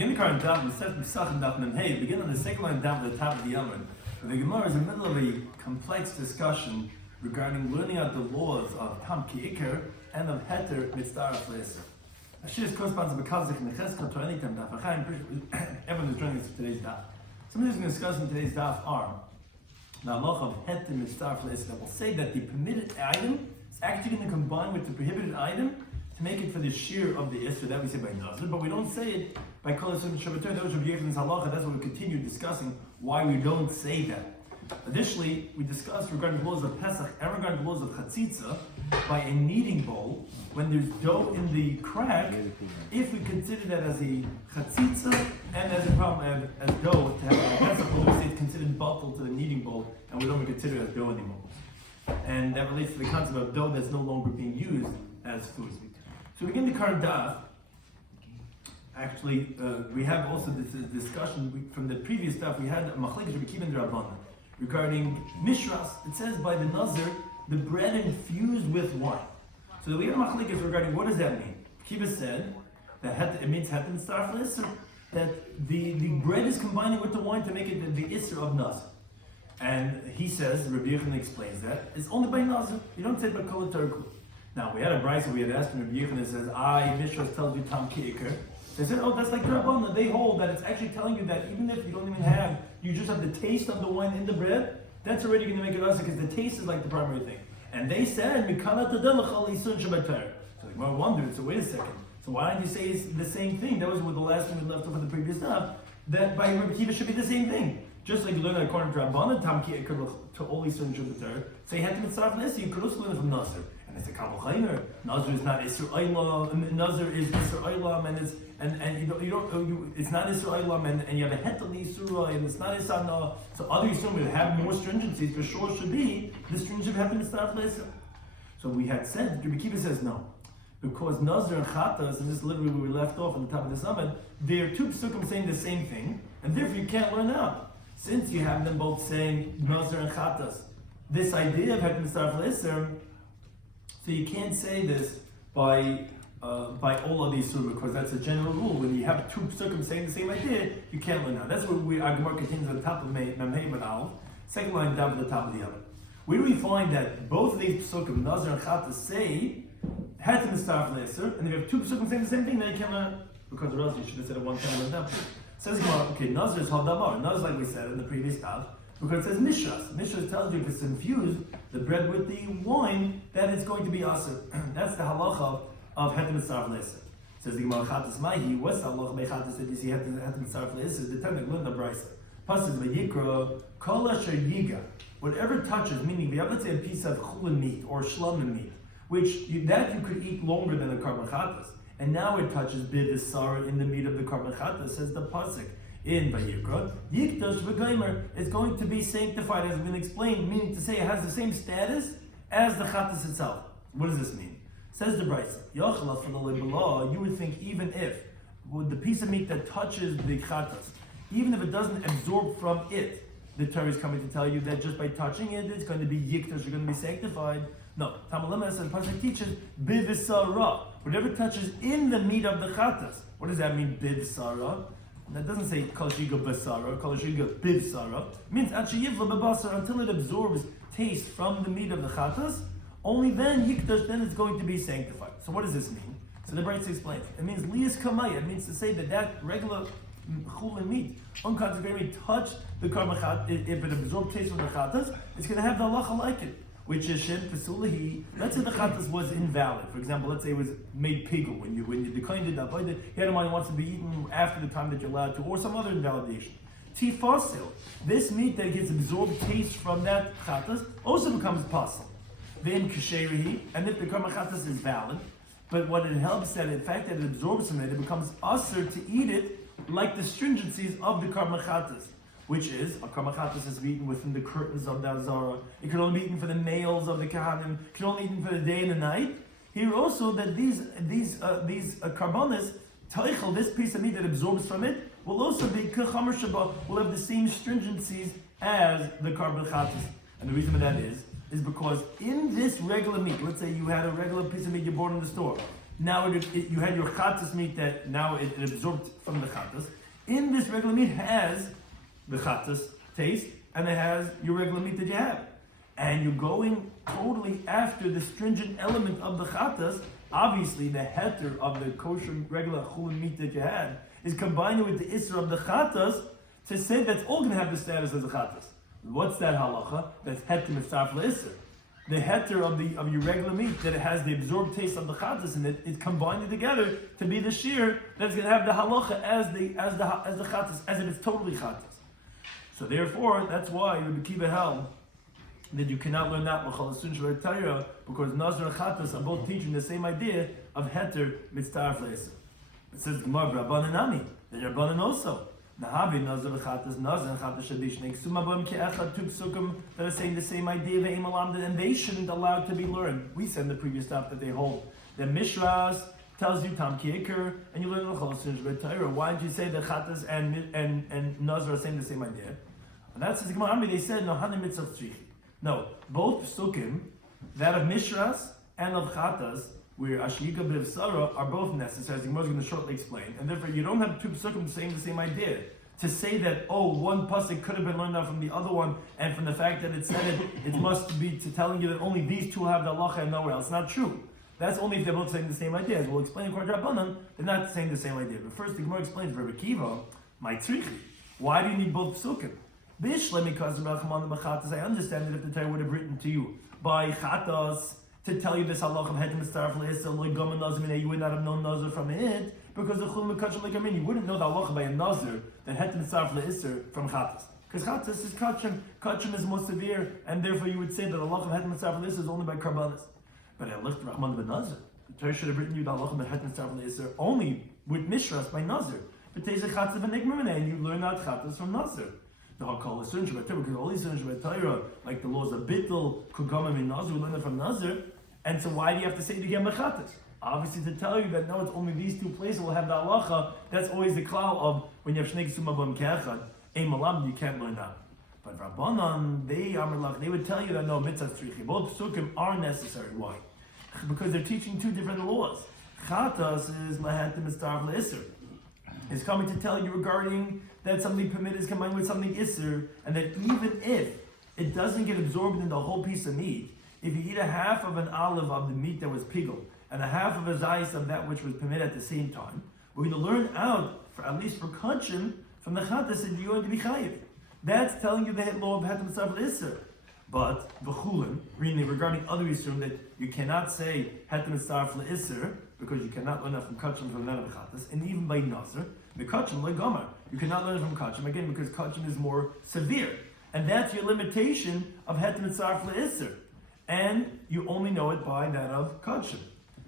Begin the current Daf, we said Pesachim Daf Hey, begin on the second line down at the top of the Yomim. The Gemara is in the middle of a complex discussion regarding learning out the laws of Tam Ki Iker and of Heter Mitzdaraf Leser. Ashir corresponds to Bekazich and the Cheskal to any time Daf. Everyone is joining us for today's Daf. Some of the things we're going to discuss in today's Daf are the halacha of Heter Mitzdaraf Leser that will say that the permitted item is actually going to combine with the prohibited item to make it for the shiur of the Isra that we say by Nazir, but we don't say it by Kol Yisrael Shabbatar. That was Rabbi Yechon's halacha. That's what we continue discussing why we don't say that. Additionally, we discussed regarding the laws of Pesach and regarding the laws of Chatzitza by a kneading bowl when there's dough in the crack. If we consider that as a Chatzitza and as a problem as dough to have a Pesach, we say it's considered bottle to the kneading bowl, and we don't consider it as dough anymore. And that relates to the concept of dough that's no longer being used as food. So we begin the current Daf. Actually, we have also this discussion from the previous Daf. We had a machlekes Rabbi Kiva and Rabbanan regarding mishras. It says by the Nazir, the bread infused with wine. So we had a machlekes regarding what does that mean. Kiva said that it means heter mitzdaraf l'isser, that the bread is combining with the wine to make it the isser of Nazir. And he says, Rabbi Yechon explains that it's only by Nazir. You don't say it by kol Turku. Now, we had a brayso we had asked him, Rabbi Yechon, that says, Mishras tells you Tam Ki Iker. They said, oh, that's like the Rabbanan. They hold that it's actually telling you that even if you don't even have, you just have the taste of the wine in the bread, that's already going to make it us because the taste is like the primary thing. And they said, Mikana Tademachal Isun Shabbatar. So the Gemara wondered, so wait a second. So why don't you say it's the same thing? That was what the last thing we left off of the previous stuff. That by Rabbi Kiva should be the same thing. Just like you learn according to Rabbanan, Tam Ki Iker to all Isun Shabbatar. So you had to mitzvah Nesi, you could also learn from Nazir. And it's a Kabul Chaimer. Nazir is not Isra Eilam. Nazir is Isra Eilam, and it's not Isra Eilam, and you have a Het on the Isra, and it's not Isana. So other Isra would have more stringencies. For sure, should be the stringent have to start Isra. So we had said, Rabbi Kiva says no, because Nazir and Chatas, and this is literally where we left off on the top of the summit. They are two psukim saying the same thing, and therefore you can't learn out. Since you have them both saying Nazir and Chatas, this idea of Het Mitzdaraf L'Isser. So you can't say this by all of these surah because that's a general rule. When you have two psukim saying the same idea, you can't learn now. That's what our Gemara continues at the top of Memhei Manal, second line down to the top of the other. Where do we find that both of these psukim, Nazir and Chatas, say Heter Mitzdaraf L'Isser, and if you have two psukim saying the same thing, then you can't learn because or else you should have said it one time and that. Says Gemara, okay, Nazir is Hadamar. Nazir, like we said in the previous Daf, because it says mishras. Mishras tells you if it's infused, the bread with the wine, that it's going to be asur. That's the halacha of Heter Mitzdaraf L'Isser. Says the Gemara Chatas Mahi. What's the halacha by Chatas that you see Heter Mitzdaraf L'Isser? The Tanakh learned the brayso. Pasuk v'yikra kol asher yiga. Whatever touches, meaning we have let's say a piece of chulin meat or shlamim meat, which you could eat longer than a karban chatas, and now it touches b'visara in the meat of the karban chatas. Says the pasuk. In Vayikra, Yikdash v'Gaimer is going to be sanctified, as has been explained, meaning to say it has the same status as the Chatas itself. What does this mean? Says the brayso, Yochla for the Lebelah, you would think even if with the piece of meat that touches the Chatas, even if it doesn't absorb from it, the Torah is coming to tell you that just by touching it, it's going to be Yikdash, you're going to be sanctified. No, Tamalama says the pasuk teaches Bivisara, whatever touches in the meat of the Chatas. What does that mean, Bivisara? That doesn't say kol shiga basara, kol shiga bivsara. It means until it absorbs taste from the meat of the chatas. Only then yikdash, then it's going to be sanctified. So what does this mean? So the brayso explains. It means lias kamaya. It means to say that regular chulin meat, unconsecrated meat, touched the karban chat. If it absorbed taste from the chatas, it's going to have the halacha like it. Which is shem pesulahi. Let's say the chatas was invalid. For example, let's say it was made pigul when you declined it, he had a mind wants to be eaten after the time that you're allowed to, or some other invalidation. Tifasil, this meat that gets absorbed taste from that chatas also becomes pasul. Then kasherihi, and if the karban chatas is valid, but what it helps that in fact that it absorbs from it becomes asur to eat it like the stringencies of the karban chatas. Which is, a karban chatas is eaten within the curtains of the Azara. It can only be eaten for the males of the Kahanim. It can only be eaten for the day and the night. Here also that these karbanis, taichel, this piece of meat that absorbs from it, will also be kachamar shabbat, will have the same stringencies as the karban chatas. And the reason for that is because in this regular meat, let's say you had a regular piece of meat you bought in the store, Now you had your chatas meat that now it absorbed from the chatas. In this regular meat has the chatas taste, and it has your regular meat that you have. And you're going totally after the stringent element of the chatas. Obviously, the heter of the kosher regular chulin meat that you had is combining with the isser of the chatas to say that's all going to have the status of the chatas. What's that halacha? That's heter mitzarf le'isser. The heter of your regular meat that it has the absorbed taste of the chatas in it is combined together to be the shiur that's going to have the halacha as the chatas, as if it's totally chatas. So therefore, that's why Rabbi Kiva held that you cannot learn that because Nazar and Chatas are both teaching the same idea of heter mitzarf le'isser. It says Gemara Rabbanan Nami, the Rabbanan also. Nahavi Nazar v'Chatas Nazar and Chatas Shadishnik Sumabam Ke'echad two psukim that are saying the same idea ve'im alamda, and they shouldn't allow to be learned. We said in the previous stop that they hold that Mishras tells you Tam Ki'ikr and you learn the Chol Sunj B'Torah. Why did you say that Chatas and Nazar are saying the same idea? And that's the Gemara. They said no Hanim Mitzvah Tzrichi. No, both psukim, that of Mishras and of Chatas, where Ashika B'Vsara are both necessary, as the Gemara is going to shortly explain. And therefore, you don't have two psukim saying the same idea. To say that, one pasuk could have been learned out from the other one, and from the fact that it said it must be to telling you that only these two have the halacha and nowhere else. Not true. That's only if they're both saying the same idea. As we'll explain in Kor Rabbanan, they're not saying the same idea. But first, the Gemara explains Rabbi Kiva, my tzrichi. Why do you need both psukim? I understand that if the Torah would have written to you by chatas to tell you this halacha of heter mitzarf le'isser, you would not have known nazar from it, because the chulin mekachim legamin, you wouldn't know the halacha by a nazar that heter mitzarf le'isser from chatas, because chatas is kachim is more severe, and therefore you would say that the halacha of heter mitzarf le'isser is only by karbanis. But I looked Rahman ben Nazar. The Torah should have written you the halacha of heter mitzarf le'isser only with mishras by nazar, but there's a chatas and you learn out chatas from nazar. The Hakal is because all these Torah, like the laws of Bittul, Kugamim, and Nazir, we learn it from Nazir. And so why do you have to say it again Mechatas? Obviously to tell you that no, it's only these two places will have the halacha. That's always the klal of when you have Shnei Kesuma Bam Ke'echad, Ein Malam, you can't learn that. But Rabbanan, they would tell you that no, Mitzvah Tzrichi, both Psukim are necessary. Why? Because they're teaching two different laws. Chatas is Lahatim Mitzvah Le'isser. It's coming to tell you regarding that something permitted is combined with something isser, and that even if it doesn't get absorbed in the whole piece of meat, if you eat a half of an olive of the meat that was piggled, and a half of a zayis of that which was permitted at the same time, we're going to learn out, for at least for kachim, from the chatas that you're going to be chayiv. That's telling you the law of heter mitzarf le'isser. But v'chulin, regarding other issurim, that you cannot say heter mitzarf le'isser, because you cannot learn that from kachim from that of chatas, and even by nazar, the kachim like gomer. You cannot learn it from kachim, again, because kachim is more severe. And that's your limitation of heter mitzarf le'isser. And you only know it by that of kachim.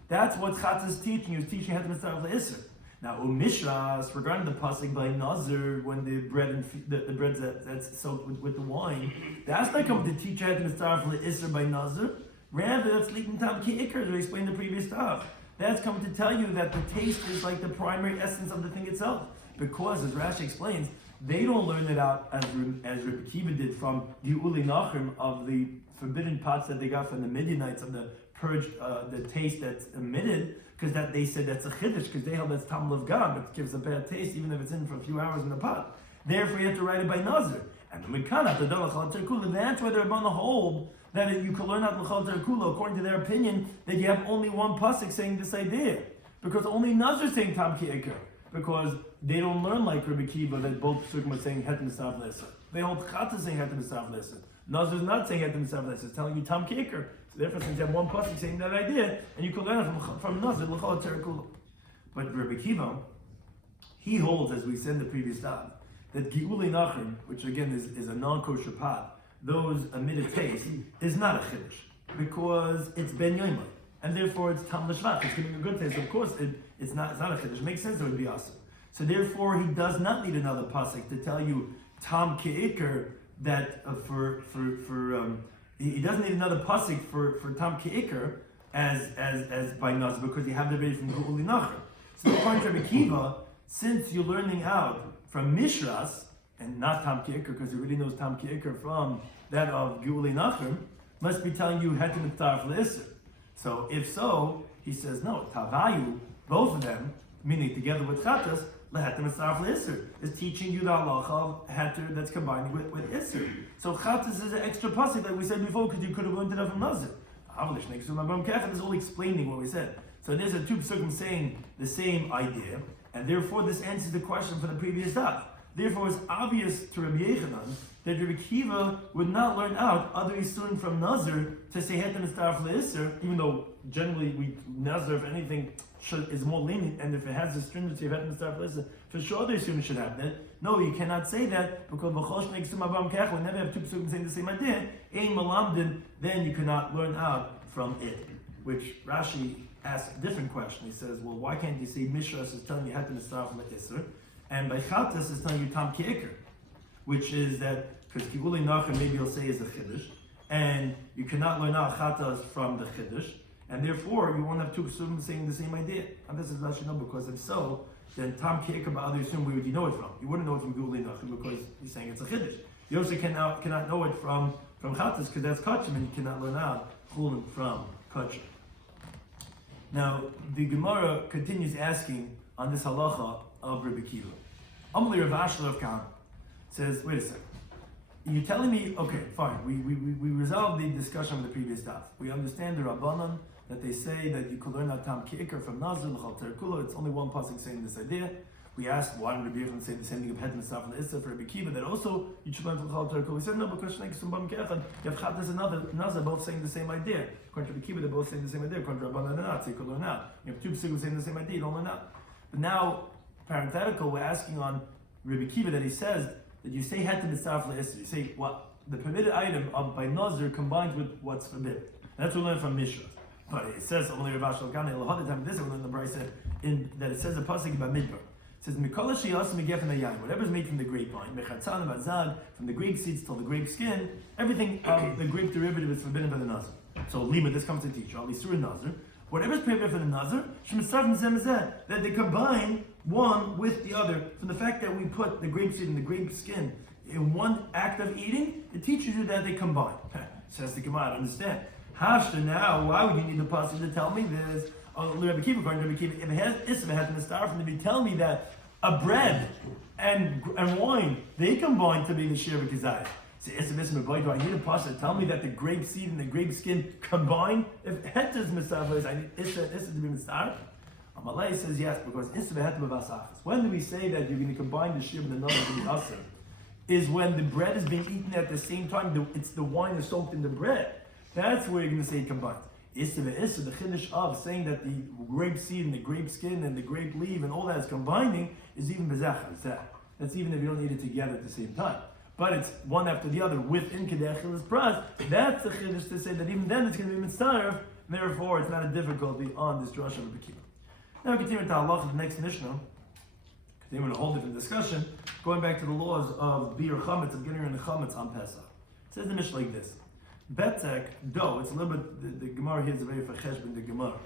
That's what chatas is teaching. He's teaching heter mitzarf le'isser. Now, umishras, regarding the pasuk by nazar, when the bread and the bread that's soaked with the wine, that's not coming to teach heter mitzarf le'isser by nazar. Rather, that's litin tam ki ikar, as we explained the previous stuff. That's coming to tell you that the taste is like the primary essence of the thing itself. Because, as Rashi explains, they don't learn it out as Rabbi Kiva did from Geuli Nachrim of the forbidden pots that they got from the Midianites of the purged, the taste that's emitted, because that they said that's a chiddush, because they held that's tam of gam, it gives a bad taste even if it's in for a few hours in the pot. Therefore, you have to write it by nazar. And the Mikana, the Dalachal Terkula, that's why they're going to hold that you can learn out L'chal Terkula, according to their opinion, that you have only one pasuk saying this idea. Because only nazar is saying tam ki ekar. Because they don't learn like Rabbi Kiva that both psukim are saying heter mitzarf le'isser. They hold chatas saying heter mitzarf le'isser. Nazar is not saying heter mitzarf le'isser. It's telling you tam ki ekar. So therefore, since you have one pasuk saying that idea, and you can learn it from nazar l'chal terkula. But Rabbi Kiva, he holds, as we said in the previous daf, that Geuli Nachrim, which again is a non-kosher pot, those emitted taste, is not a chiddush, because it's ben yomi, and therefore it's tam l'shvach, it's giving a good taste. Of course, it's not a chiddush. It makes sense it would be awesome. So therefore, he does not need another pasuk to tell you tam ke'ikr that he doesn't need another pasuk for tam ke'ikr as by nazar, because you have the already from Geuli Nachrim. So according to Rabbi Kiva, since you're learning out from Mishras, and not Tam Ki'ikr, because he already knows Tam Ki'ikr from that of Geuli Nachrim, must be telling you Heter Mitzarf Le'isser. So if so, He says, no, Tavayu, both of them, meaning together with Chatas, Leheter Mitzaref L'Isser, is teaching you the halacha of Heter that's combining with Isser. So Chatas is an extra pasuk like we said before, because you could have learned it from Nazir. This is all explaining what we said. So there's a two psukim saying the same idea, and therefore this answers the question for the previous daf. Therefore, it's obvious to Rabbi Yechanan that Rabbi Kiva would not learn out other Yisurim from Nazir to say Heter Mitzaref L'Isser, even though generally Nazir, if anything, is more lenient, and if it has the stringency of Heter Mitzaref L'Isser, for sure other Yisurim should have that. No, you cannot say that because we never have two psukim saying the same idea. Ein Malamdin, then you cannot learn out from it. Which Rashi asks a different question. He says, well, why can't you say Mishras is telling you Heter Mitzaref L'Isser? And by Chatas is telling you Tam Ki'ikr, which is that, because Ki'uli Nachem maybe you'll say is a Chiddush, and you cannot learn out Chatas from the Chiddush, and therefore you won't have two Psukim saying the same idea. And this is Rashi no, because if so, then Tam Ki'ikr by other Psukim, where would you know it from? You wouldn't know it from Ki'uli Nachem because he's saying it's a Chiddush. You also cannot know it from Chatas because that's Kachim, and you cannot learn out Chulin from Kachim. Now, the Gemara continues asking on this halacha of Rabbi Kiva. Amalei Rav Ashler of Kahana says, wait a second. You're telling me, okay, fine, we resolved the discussion of the previous daf. We understand the Rabbanan, that they say that you could learn out Tam Ki'ikr from Nazir, L'chal Terakula. It's only one pasuk saying this idea. We asked why did Rabbi Yechanan say the same thing of Heter Mitzaref L'Isser for Rabbi Kiva, that also you should learn from L'chal Terakula. We said, no, because Shnei Kesum Ke'echad, you have Chatas and Nazir both saying the same idea. According to Rabbi Kiva, they're both saying the same idea. According to Rabbanan, they're not, so you could learn out. You have two psukim saying the same idea, you don't learn out. But now, parenthetical, we're asking on Rabbi Kiva that he says that you say Heter Mitzaref L'Isser. You say what the permitted item of by Nazir combines with what's forbidden. And that's what we learn from Mishra. But it says only Rav Ashel Gane L'Had time this we learn the Brisa in that it says a pasuk about Midbar. It says Mikol Sheyas Megef Yayin. Whatever's made from the grapevine, Mechatzan Bazad, from the grape seeds till the grape skin, everything of the grape derivative is forbidden by the Nazir. So Lima, this comes to teach all these Nazir. Whatever's prohibited for the Nazir, that they combine one with the other. From the fact that we put the grape seed and the grape skin in one act of eating, it teaches you that they combine. Says the Gemara, I don't understand. Hashta now, why would you need the pasuk to tell me this? Rabbi Kiva, according to Rabbi Kiva, if it has Isra, it has to start from to tell me that a bread and wine, they combine to be the shiur v'kizayis. Say, do I need a pasuk to tell me that the grape seed and the grape skin combine? If het is mitzvah, I need Isra to be mitzvah. Amalei says yes, because Isra het b'vasachas. When do we say that you're going to combine the shiur and the nother to be asr? Is when the bread is being eaten at the same time. It's the wine that's soaked in the bread. That's where you're going to say it combines. Issa, the chiddush of saying that the grape seed and the grape skin and the grape leaf and all that is combining is even bezachar. That's even if you don't eat it together at the same time. But it's one after the other within kedechil is pras. That's the chiddush to say that even then it's going to be mitzaref. Therefore, it's not a difficulty on this drasha of Rabbi Kiva. Now we continue to halacha, the next mishnah. Continuing a whole different discussion. Going back to the laws of bir chametz, of getting rid of the chametz on Pesach. It says the mishnah like this. Betzek, dough, it's a little bit, the Gemara here is very fachesh in the Gemara.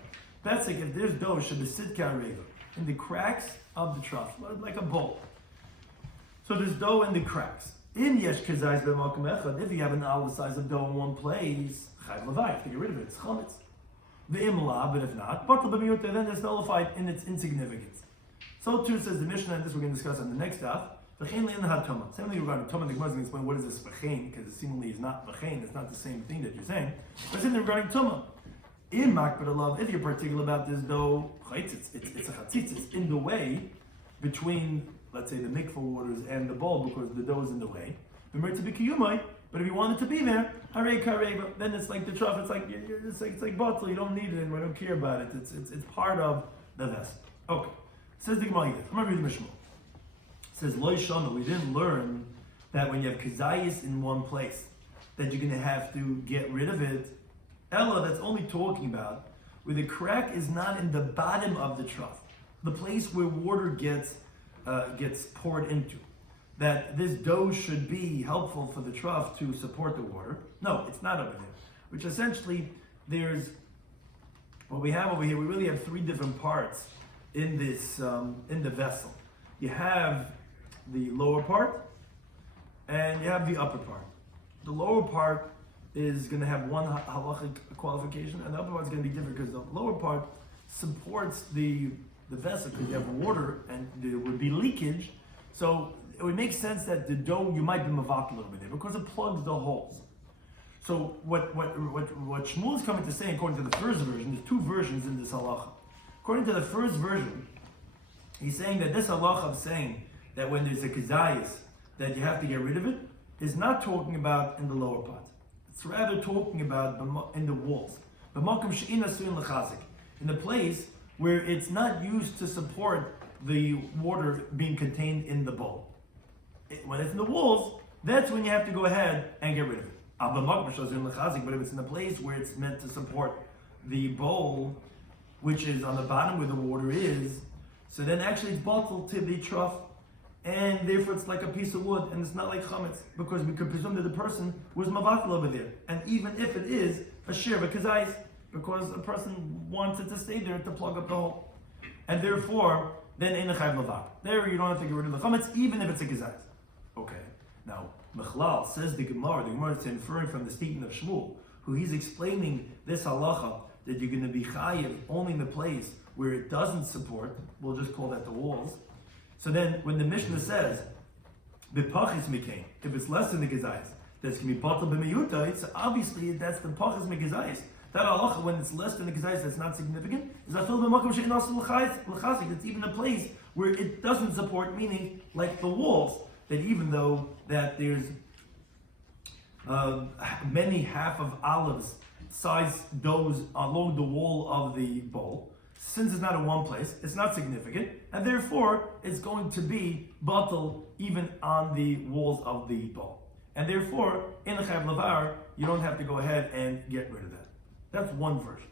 Betzek, if there's dough, should be sitka reva, in the cracks of the trough, like a bowl. So there's dough in the cracks. In yesh kezayis b'malkum echad, if you have an olive size of dough in one place, chayv levai, you have to get rid of it, it's chametz. V'imla, but if not, batal b'miyutah, then it's nullified in its insignificance. So too says the Mishnah, and this we're going to discuss on the next daf. Same thing regarding Tumah. The Gemara is going to explain what is this v'chein, because it seemingly is not v'chein, it's not the same thing that you're saying. But same thing regarding Tumah. In Makbid Allah, if you're particular about this dough, it's a chatzitz, it's in the way between, let's say, the mikvah waters and the bowl, because the dough is in the way. But if you want it to be there, harei kareva, then it's like the trough, it's like bottle, you don't need it anymore, I don't care about it. It's part of the vessel. Okay. Says the Gemara, I'm going to read the Mishnah. It says, Lo Shana, we didn't learn that when you have kazayis in one place, that you're going to have to get rid of it. Ella, that's only talking about where the crack is not in the bottom of the trough, the place where water gets poured into. That this dough should be helpful for the trough to support the water. No, it's not over there. Which essentially, there's, what we have over here, we really have three different parts in this, in the vessel. You have the lower part, and you have the upper part. The lower part is going to have one halachic qualification, and the upper part is going to be different because the lower part supports the vessel, because you have water and there would be leakage. So it would make sense that the dough, you might be mavak a little bit there, because it plugs the holes. So what Shmuel is coming to say, according to the first version, there's two versions in this halacha. According to the first version, he's saying that this halacha of saying that when there's a kazayis, that you have to get rid of it, is not talking about in the lower part. It's rather talking about in the walls. In the place where it's not used to support the water being contained in the bowl. When it's in the walls, that's when you have to go ahead and get rid of it. But if it's in the place where it's meant to support the bowl, which is on the bottom where the water is, so then actually it's bottled to the trough, and therefore it's like a piece of wood, and it's not like chametz, because we could presume that the person was mavatal over there. And even if it is a shiur, a kazayis, because a person wants it to stay there to plug up the hole. And therefore, then ein chayv mavak. There you don't have to get rid of the chametz, even if it's a kazayis. Okay. Now, Mechlal says the Gemara is inferring from the statement of Shmuel, who he's explaining this halacha, that you're going to be chayiv only in the place where it doesn't support, we'll just call that the walls. So then, when the Mishnah says, B'pachis mikain, if it's less than the gezayis, that's going to be batal b'miyuta, so obviously that's the pachis mikazayis. That halacha, when it's less than the gezayis, that's not significant, is afil b'makom she'en also l'chasik, it's even a place where it doesn't support, meaning like the walls, that even though that there's many half of olives size doughs along the wall of the bowl, since it's not in one place, it's not significant, and therefore it's going to be batal even on the walls of the bowl. And therefore, in the chayv lavar, you don't have to go ahead and get rid of that. That's one version.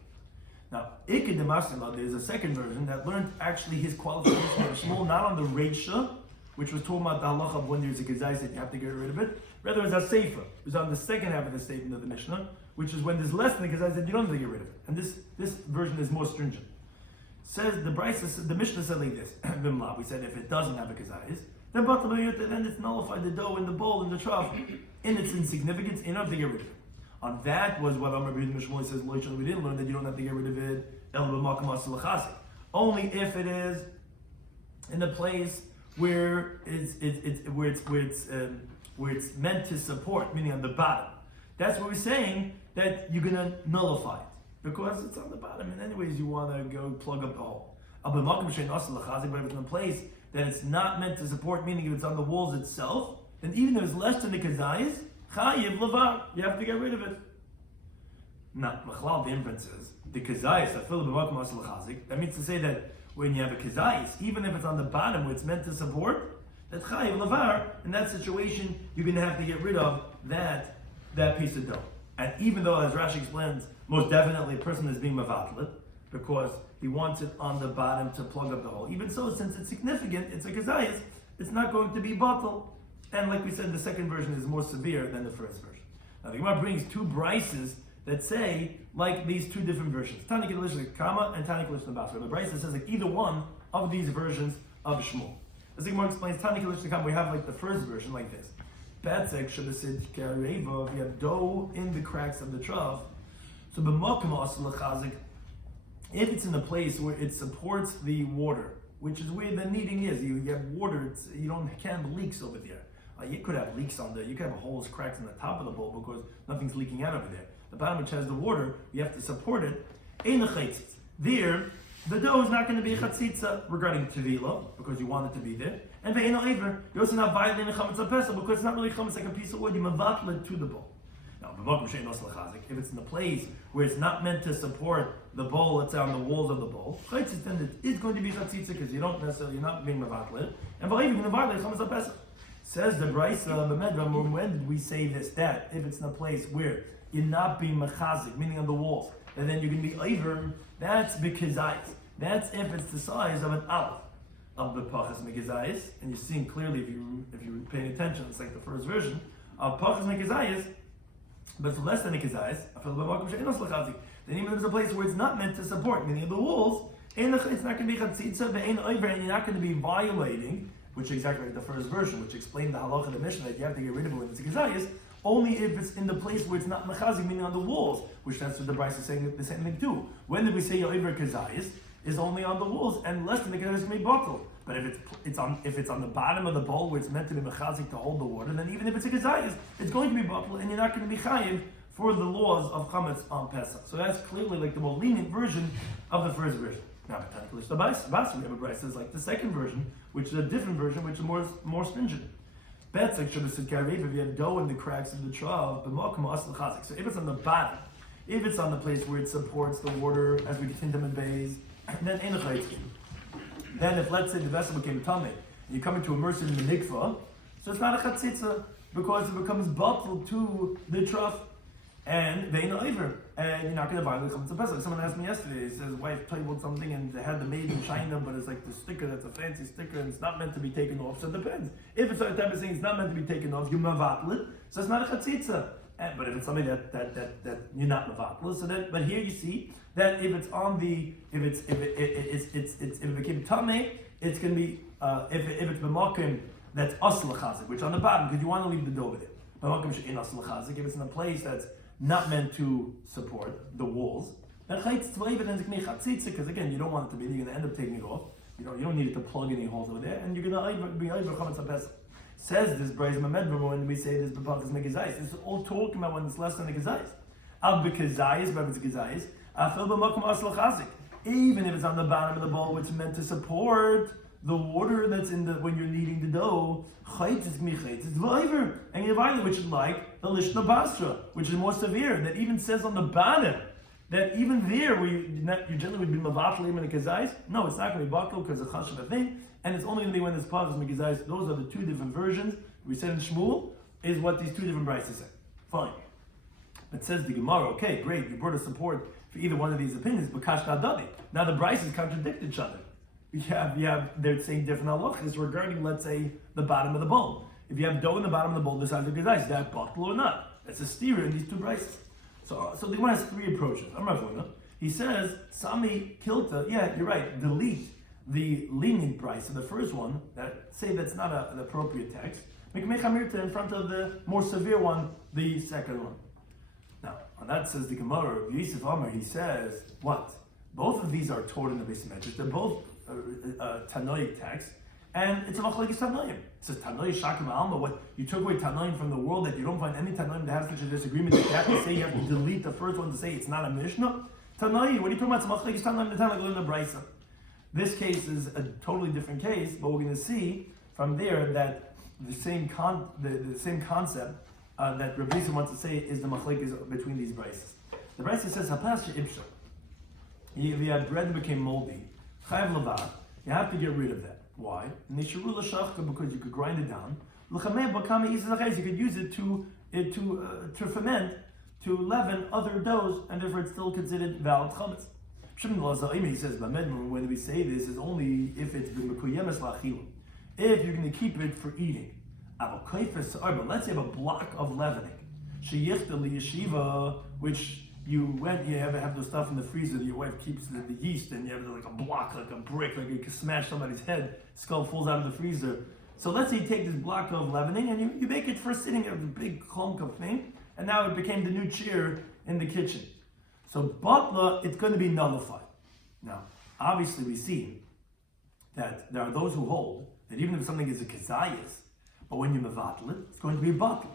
Now, Iked Demasila, there's a second version that learned actually his qualification of Shmuel, not on the Reisha, which was talking about the halacha of when there's a gezayis that you have to get rid of it. Rather, it was a sefer. It was on the second half of the statement of the Mishnah, which is when there's less than the gezayis that you don't have to get rid of it. And this version is more stringent. Says the Mishnah said like this. We said if it doesn't have a gezayis, then it's nullified the dough in the bowl in the trough in its insignificance, and you don't have to get rid of it. On that was what Rabbi Shloimy says. We didn't learn that you don't have to get rid of it. Only if it is in a place where it's meant to support, meaning on the bottom. That's what we're saying, that you're gonna nullify it because it's on the bottom, and anyways you want to go plug up the hole. But if it's in a place that it's not meant to support, meaning if it's on the walls itself, then even if it's less than the kazayis, chayiv lavar, you have to get rid of it. Now, Machlal, the inference is the kazayis, that means to say that when you have a kazayis, even if it's on the bottom where it's meant to support, that chayiv lavar, in that situation, you're going to have to get rid of that piece of dough. And even though, as Rashi explains, most definitely a person is being mavatlet, because he wants it on the bottom to plug up the hole. Even so, since it's significant, it's a kazayis, it's not going to be batal. And like we said, the second version is more severe than the first version. Now the Gemara brings two brises that say like these two different versions. Tani Kedalish Kama and Tani Kedalish Basra. The brisa says like either one of these versions of Shmuel. As the Gemara explains, Tani Kedalish Kama, we have like the first version like this. Batzek Shabasid Kareva, if you have dough in the cracks of the trough. So b'makom asur l'chazik, if it's in a place where it supports the water, which is where the kneading is, you have water, you can't have leaks over there. You could have leaks on there, you could have holes, cracks in the top of the bowl because nothing's leaking out over there. The bottom, which has the water, you have to support it. There, the dough is not going to be a chatzitza regarding tevila, because you want it to be there. And you're also not violating chametz pesach because it's not really chametz like a piece of wood, you mavatl it to the bowl. Now, if it's in a place where it's not meant to support the bowl, it's on the walls of the bowl, then it is going to be chatzitza because you're not being mavatl it. And even the violate chametz pesach. Says the brisa, when did we say this? That if it's in a place where you're not being mechazik, meaning on the walls, and then you're going to be over, that's b'kezayis. That's if it's the size of an aleph of the pachas mekizayis, and you're seeing clearly if you're paying attention, it's like the first version of pachas mekizayis, but it's less than a kizayis. Then even if there's a place where it's not meant to support, meaning the walls, it's not going to be chatzitza, and you're not going to be violating, which is exactly like the first version, which explained the halacha of the Mishnah that you have to get rid of it when it's a gezayis, only if it's in the place where it's not mechazik, meaning on the walls, which that's what the Bryce is saying the same thing too. When did we say you're over gezayis? is only on the walls, and less than the kazayis is going to be bottled. But if it's on the bottom of the bowl where it's meant to be mechazik to hold the water, then even if it's a kazayis, it's going to be bottled, and you're not going to be chayiv for the laws of chametz on Pesach. So that's clearly like the more lenient version of the first version. Now, we have a brayso says like the second version, which is a different version, which is more stringent. If you have dough in the cracks of the trough, so if it's on the bottom, if it's on the place where it supports the water as we continue to bays, then ain't a chaytzin. Then if, let's say, the vessel became tamei, and you come into immerse it in the mikvah, so it's not a chatzitza, because it becomes bottled to the trough, and they know either, and you're not going to violate chametz Pesach. Someone asked me yesterday, he says, wife tabled something, and they had the made in China, but it's like the sticker, that's a fancy sticker, and it's not meant to be taken off, so it depends. If it's a type of thing, it's not meant to be taken off, you mavatl it, so it's not a chatzitza. But if it's something that you're not mavatl, so that, but here you see that if it's on the, if it became tamei, it's going to be, if it's b'makim that's asl chazik, which on the bottom, because you want to leave the dough with it. B'makim she'in asl chazik, if it's in a place that's not meant to support the walls, then chatzitza, because again, you don't want it to be, you're going to end up taking it off. You don't need it to plug any holes over there, and you're going to be over chametz Pesach. Says this Brayz Mamedra when we say this b'pachas megazayis. It's all talking about when it's less than the kazayis. Al b'kazayis, but it's kazayis. Afil b'makom asl chazik. Even if it's on the bottom of the bowl, which is meant to support the water that's in the when you're kneading the dough, chayt is gmichayt, it's vayver, and you vayver, which is like the lishna basra, which is more severe. That even says on the bottom that even there where you generally would be mavatal even in the kazayis. No, it's not going to be bakel because it's a chashav thing. And it's only going to be when it's pachas megazayis. Those are the two different versions. We said in Shmuel is what these two different braysos say. Fine. It says the Gemara, okay, great, you brought a support for either one of these opinions, but kash dadi. Now the braysos contradict each other. They're saying different halachas regarding, let's say, the bottom of the bowl. If you have dough in the bottom of the bowl, the size of the kazayis, is that bakel or not? That's a steer in these two braysos. So the Gemara has three approaches. I'm not going to. He says, Sami Kilta, yeah, you're right, delete the lenient price of the first one, that say that's not an appropriate text, make mechamirta in front of the more severe one, the second one. Now, on that says the Gemara, Yosef Amar, he says, what? Both of these are taught in the Beis Medrash. They're both Tanoic texts, and it's a machlekes Tanoim. It says Tanoim Shakim Alma. What you took away Tanoim from the world that you don't find any Tanoim that has such a disagreement that you have to say you have to delete the first one to say it's not a Mishnah. Tanoim, what are you talking about? It's machlekes Tanoim. The time like the Brayso. This case is a totally different case, but we're going to see from there that the same concept that Rabbi Yisrael wants to say is the machlekes between these braysos. The brayso says hapas she'ibshal. If you have bread that became moldy, chayav levad, you have to get rid of that. Why? Nisharu l'shachka, because you could grind it down. L'chameh b'kama yisrael, you could use it to ferment, to leaven other doughs, and therefore it's still considered valid chametz. He says, when we say this, is only if it's if you're going to keep it for eating. But let's say you have a block of leavening, which you have those stuff in the freezer that your wife keeps the yeast, and you have like a block, like a brick, like you can smash somebody's head, skull falls out of the freezer. So let's say you take this block of leavening and you make it for sitting, a big clunk of thing, and now it became the new chair in the kitchen. So batla, it's going to be nullified. Now, obviously we see that there are those who hold that even if something is a kazayas, but when you mevatl it, it's going to be a batla.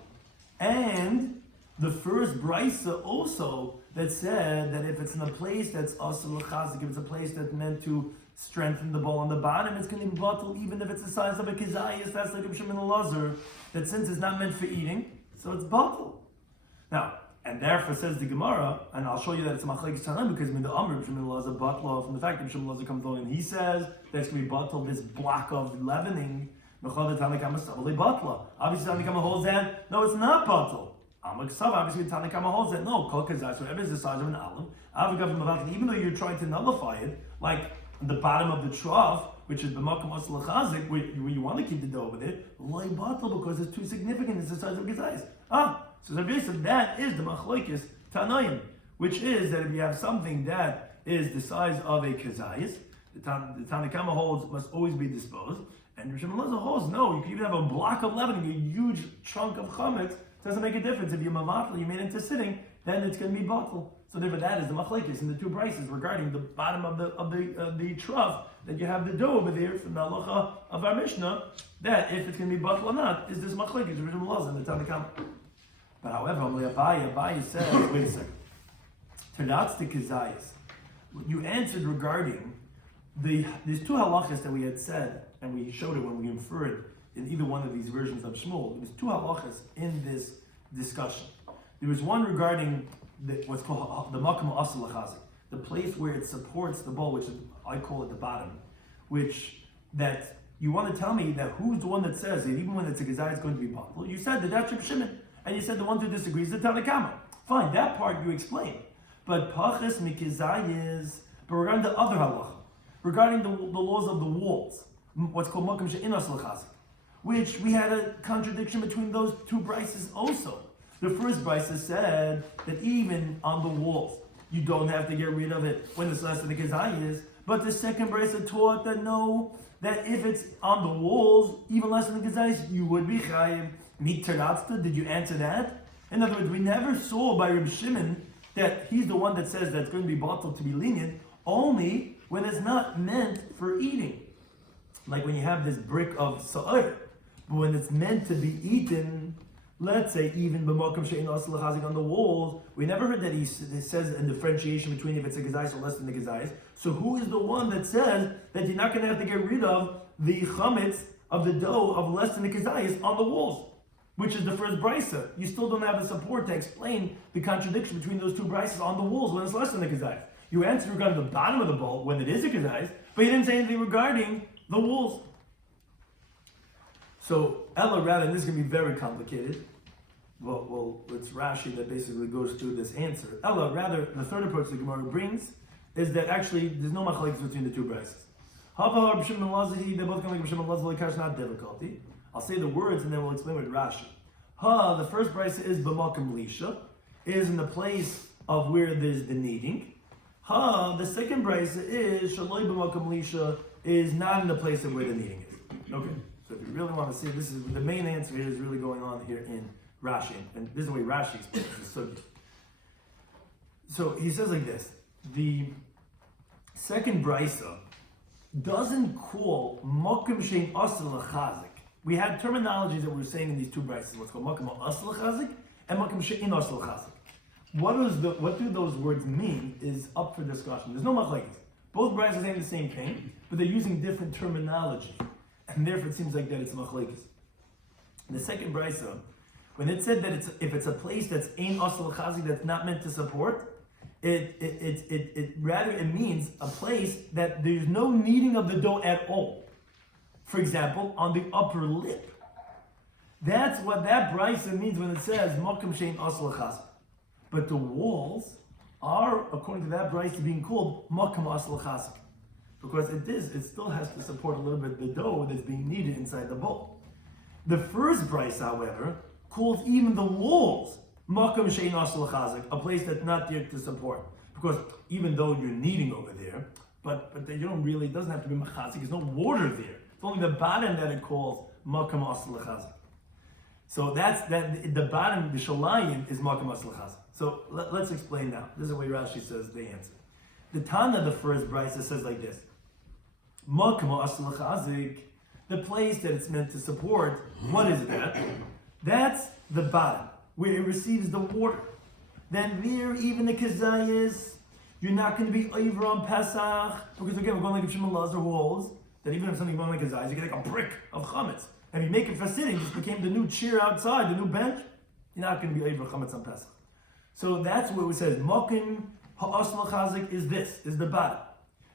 And the first brisa also that said that if it's in a place that's asal l'chazik, if it's a place that's meant to strengthen the bowl on the bottom, it's going to be batla even if it's the size of a kazayas. That's like a Shimon Elazar, that since it's not meant for eating, so it's batla. Now, and therefore says the Gemara, and I'll show you that it's a machlekes Tanaim because the Amr Shimon Elazar batla from the fact that Shimon Elazar comes along and he says that's going to be batla this block of leavening. Obviously, Tanakama holds that no, it's not batla. Obviously, Tanakama holds that no, kol kazayis, whatever is the size of an olive, even though you're trying to nullify it, like the bottom of the trough, which is b'makom asal chazik, where you want to keep the dough over there, loy batla because it's too significant. It's the size of kazayis. So that is the machlokes Tanaim, which is that if you have something that is the size of a kazayis, the Tanakama holds must always be disposed, and Shimon Elazar holds no. You can even have a block of leavening, a huge chunk of chametz. Doesn't make a difference if you mavatl, you made it into sitting, then it's going to be batel. So therefore that is the machlekes in the two prices regarding the bottom of the trough that you have the dough over there from the halacha of our Mishnah, that if it's going to be batal or not, is this machlekes, original laws in the Tanakh. But however, Abaye says, wait a second. That's the kizayis. You answered regarding these two halachas that we had said, and we showed it when we inferred in either one of these versions of Shmuel. There's two halachas in this discussion. There was one regarding what's called the makam asal lachazik, the place where it supports the bowl, which is, I call it the bottom, which that you want to tell me that who's the one that says that even when it's a gezayah it's going to be batal. You said that's Reb Shimon, and you said the one who disagrees is the Tanakh. Fine, that part you explained. But pachas mikizayis, but regarding the other halacha, regarding the laws of the walls, what's called makam she'in asal lachazik, which we had a contradiction between those two brises also. The first brisa said that even on the walls, you don't have to get rid of it when it's less than the kezayis. But the second brisa taught that no, that if it's on the walls, even less than the kezayis, you would be chayiv. Mitaratzta, did you answer that? In other words, we never saw by Reb Shimon that he's the one that says that's going to be bottled to be lenient, only when it's not meant for eating. Like when you have this brick of sa'ir, but when it's meant to be eaten, let's say even b'makam she'in asal lachazik on the walls, we never heard that he says a differentiation between if it's a gezayis or less than the gezayis. So who is the one that says that you're not going to have to get rid of the chametz of the dough of less than the gezayis on the walls, which is the first brisa? You still don't have the support to explain the contradiction between those two brises on the walls when it's less than the gezayis. You answered regarding the bottom of the bowl when it is a gezayis, but you didn't say anything regarding the walls. So, Ella, rather, and this is going to be very complicated. Well, it's Rashi that basically goes through this answer. Ella, rather, the third approach the Gemara brings is that actually there's no machlekes between the two brises. Hava Rabbi Shimon Lazahi, they're both coming like Rabbi Shimon Lazahi, it's not difficulty. I'll say the words and then we'll explain with Rashi. The first brisa is b'makam lisha, is in the place of where there's the kneading. The second brisa is shaloi b'makam lisha, is not in the place of where the kneading is. Okay. So if you really want to see, this is the main answer here is really going on here in Rashi, and this is the way Rashi explains the subject. So he says like this: the second brisa doesn't call makom shein asal lachazik. We had terminologies that we were saying in these two brises. What's called makom asal lachazik and makom shein asal lachazik. What do those words mean is up for discussion. There's no machlekes. Both brises are saying the same thing, but they're using different terminology. And therefore it seems like that it's machlekes. The second brisa, when it said that if it's a place that's ein asal chazik, that's not meant to support, it rather means a place that there's no kneading of the dough at all. For example, on the upper lip. That's what that brisa means when it says makom shein asal chazik. But the walls are, according to that brisa, being called makom asal chazik. Because it still has to support a little bit the dough that's being kneaded inside the bowl. The first brisa, however, calls even the walls makom shein asal chazik, a place that's not there to support. Because even though you're kneading over there, but you don't really, it doesn't have to be machazik, there's no water there. It's only the bottom that it calls makom asal chazik. So the bottom, the shalayim, is makom asal chazik. So let's explain now. This is the way Rashi says the answer. The Tana, the first brisa, says like this: makom asal chazik, the place that it's meant to support. What is that? That's the bottom where it receives the water. Then there, even the kezayis, you're not going to be over on Pesach, because again we're going like Shimon Lazar who holds that even if something going like kezayis, you get like a brick of chametz, and you make it for sitting, just became the new chair outside, the new bench. You're not going to be over chametz on Pesach. So that's what it says. Makom ha'asal chazik is this, is the bottom.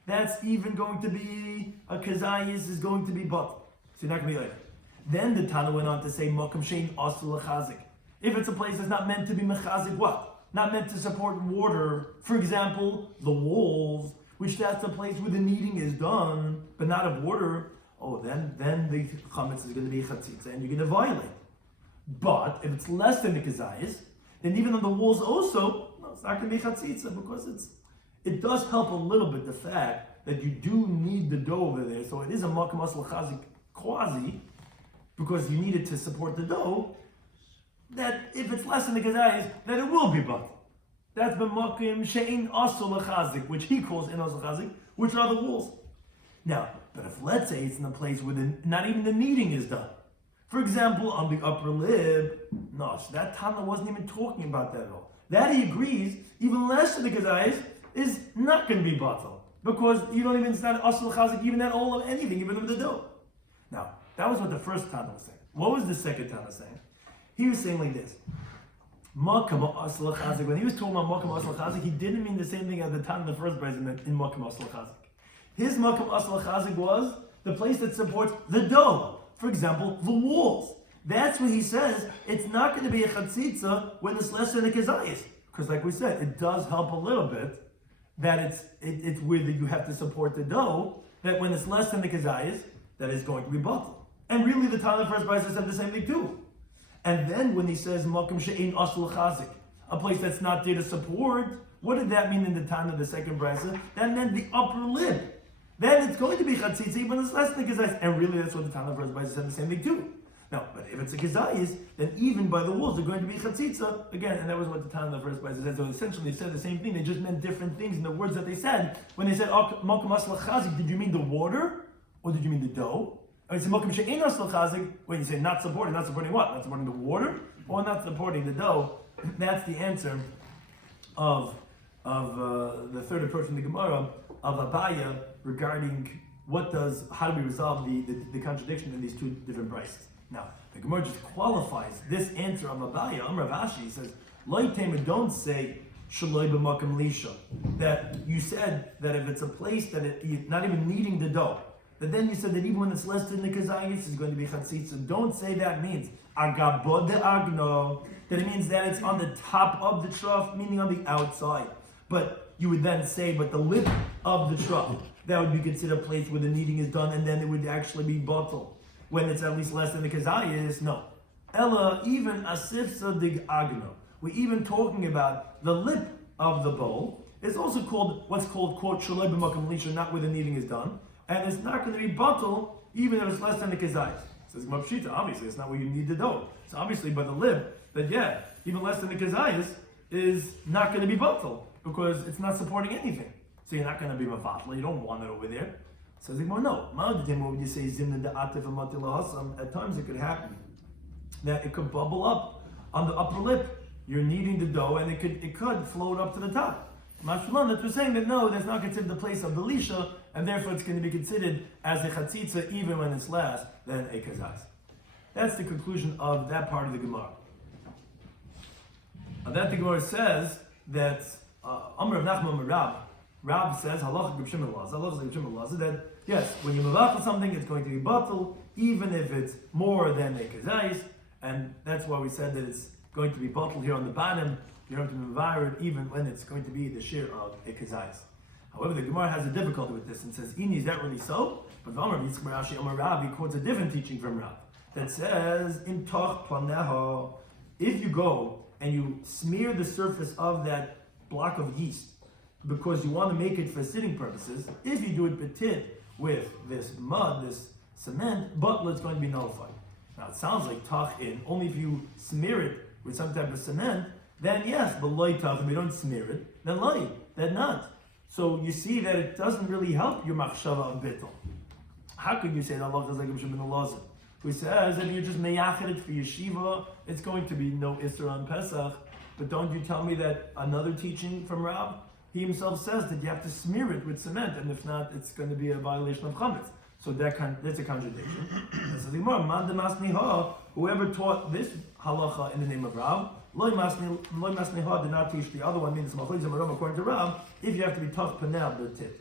That's even going to be a kezayis is going to be bottom. So you're not going to be over. Then the Tana went on to say makom shein asal chazik. If it's a place that's not meant to be mechazik, what? Not meant to support water. For example, the walls, which that's the place where the kneading is done, but not of water. Oh, then the chametz is going to be chatzitza, and you're going to violate. But if it's less than the kezayis, then even on the walls also, no, it's not going to be chatzitza, because it does help a little bit the fact that you do need the dough over there. So it is a makom asal chazik quasi, because you need it to support the dough. That if it's less than the kezayis, then it will be bottled. That's b'makim she'ein asur l'chazik, which he calls in asur l'chazik, which are the walls. Now, but if let's say it's in a place where not even the kneading is done. For example, on the upper lip, no, so that Tana wasn't even talking about that at all. That he agrees, even less than the kazayis, is not going to be batal. Because you don't even, it's not asur l'chazik, even that all of anything, even of the dough. Now, that was what the first Tana was saying. What was the second Tana saying? He was saying like this. When he was talking about Makam Asal Chazik, he didn't mean the same thing as the Tana in the first place in Makam Asal Chazik. His Makam Asal Chazik was the place that supports the dough. For example, the walls. That's when he says it's not going to be a chatzitza when it's less than a kezayis. Because like we said, it does help a little bit that it's weird that you have to support the dough, that when it's less than the kezayis, that is going to be batal. And really the Tana in the first place said the same thing too. And then when he says Makom she'ein asur chazik, a place that's not there to support, what did that mean in the Tana of the second brisa? That meant the upper lip. Then it's going to be chatzitza, even it's less than kezayis. And really that's what the Tana of the first brisa said the same thing too. Now, but if it's a kezayis, then even by the walls they're going to be chatzitza again. And that was what the Tana of the first brisa said. So essentially they said the same thing. They just meant different things in the words that they said. When they said Makom asur chazik, did you mean the water or did you mean the dough? I mean, when you say not supporting what? Not supporting the water or not supporting the dough? That's the answer of the third approach from the Gemara of Abaya regarding how do we resolve the contradiction in these two different brises. Now, the Gemara just qualifies this answer of Abaya. Rav Ashi says, don't say Shaloi b'makam lisha, that you said that if it's a place that you're not even kneading the dough, but then you said that even when it's less than the kazayis, it's going to be chatzitza. Don't say that means agabod de agno, that it means that it's on the top of the trough, meaning on the outside. But you would then say, but the lip of the trough, that would be considered a place where the kneading is done, and then it would actually be bottle. When it's at least less than the kazayis, no. Ella, even asifsa dig agno. We're even talking about the lip of the bowl. It's also called, what's called, quote, shaloi b'makam lisha, not where the kneading is done. And it's not going to be bottle, even if it's less than the kezayis. Says Mapshita, obviously, it's not where you need the dough. So obviously, by the lip, that even less than the kezayis is not going to be bottle, because it's not supporting anything. So you're not going to be mafatla, you don't want it over there. Says no. When you say zimna da'atif amati lahasam, at times it could happen that it could bubble up on the upper lip. You're kneading the dough, and it could float up to the top. Mashmalan, that we're saying that no, that's not considered the place of the lisha, and therefore it's going to be considered as a chatzitza even when it's less than a kazaz. That's the conclusion of that part of the Gemara. That the Gemara says that Amr of Nachman Rab says halacha g'b'shim elazar, that yes, when you mavach something, it's going to be batul even if it's more than a kazaz, and that's why we said that it's going to be batul here on the bottom. You don't have to mavir it even when it's going to be the shiur of a kazayis. However, the Gemara has a difficulty with this and says, Ini, is that really so? But Rav quotes a different teaching from Rav that says, In toch paneha, if you go and you smear the surface of that block of yeast because you want to make it for sitting purposes, if you do it petit with this mud, this cement, but it's going to be nullified. Now it sounds like toch in, only if you smear it with some type of cement, then yes, but loy tach, if you don't smear it, then loy, then not. So you see that it doesn't really help your machshava of bittul. How could you say that Allah is like Ibn Elazar, who says that you're just meyached it for yeshiva, it's going to be no Isra on Pesach, but don't you tell me that another teaching from Rab, he himself says that you have to smear it with cement, and if not, it's going to be a violation of chametz. So that's a contradiction. Whoever taught this halacha in the name of Rab, Loi Masniha did not teach the other one, means according to Rab, if you have to be tough panel b'tit.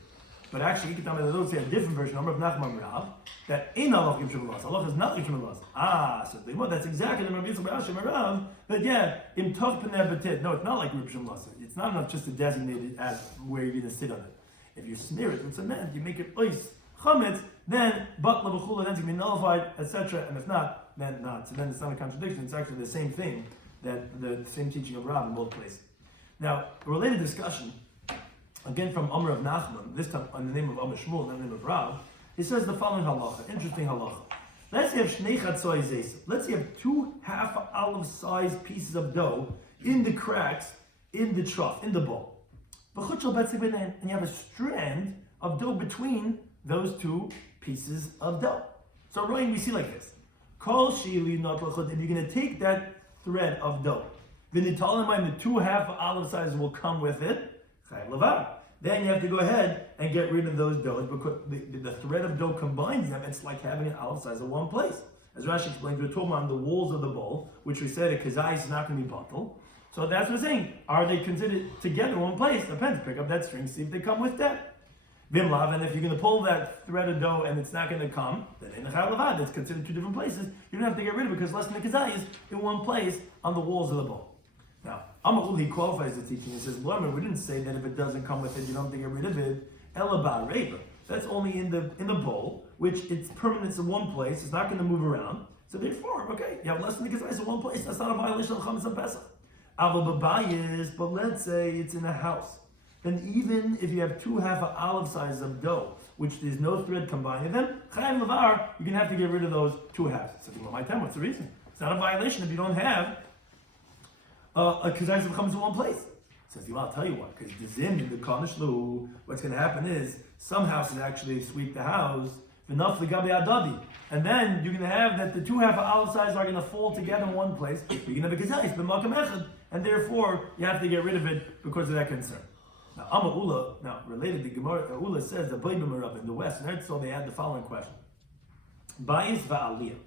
But actually, Ikitame say a different version, of Nachman Rab, that in Allah is not Yishim Allah. So that's exactly the Rabbi Shloimy Schwartzberg, that in tough panel b'tit. No, it's not like Yishim Allah. It's not enough just to designate it as where you're going to sit on it. If you smear it with cement, you make it ois, chametz, then batla b'chula, then it's going to be nullified, etc. And if not, then not. So then it's not a contradiction. It's actually the same thing. That the same teaching of Rav in both places. Now, a related discussion, again from Amr of Nachman, this time on the name of Amr Shmuel, and the name of Rav, he says the following halacha, interesting halacha. Let's say you have shnei chatzoi zeis. Let's say you have 2 half olive-sized pieces of dough in the cracks in the trough, in the bowl. And you have a strand of dough between those two pieces of dough. So Ryan, we see like this. If you're going to take that thread of dough, then the 2 olive sizes will come with it. Then you have to go ahead and get rid of those doughs because the thread of dough combines them. It's like having an olive size in one place. As Rashi explains, we're talking on the walls of the bowl, which we said a kazais is not going to be bottled. So that's what we're saying. Are they considered together in one place? Depends. Pick up that string, see if they come with that. Vimlav, and if you're going to pull that thread of dough and it's not going to come, then in the Chalavad, it's considered 2 different places. You don't have to get rid of it because less than the kazais in one place on the walls of the bowl. Now, Amar he qualifies the teaching. He says, we didn't say that if it doesn't come with it, you don't have to get rid of it. Elaba reba. That's only in the bowl, which its permanence in one place. It's not going to move around. So therefore, okay, you have less than the kazais in one place. That's not a violation of Chametz and Pesach. But let's say it's in a house. Then even if you have 2 olive sizes of dough, which there's no thread combining them, chayim levar, you're going to have to get rid of those 2 halves. So what's the reason? It's not a violation if you don't have a kazais that comes in one place. Says, I'll tell you what, because the zim in the kanishlu, what's going to happen is some houses actually sweep the house, enough the gabi adadi, and then you're going to have that the 2 olive sizes are going to fall together in one place. You're going to have a kazais b'makam echad, and therefore you have to get rid of it because of that concern. Now, Amar Ula, related to Gemara, Ula says that in the West, and so they had the following question: Bayis va'aliyah.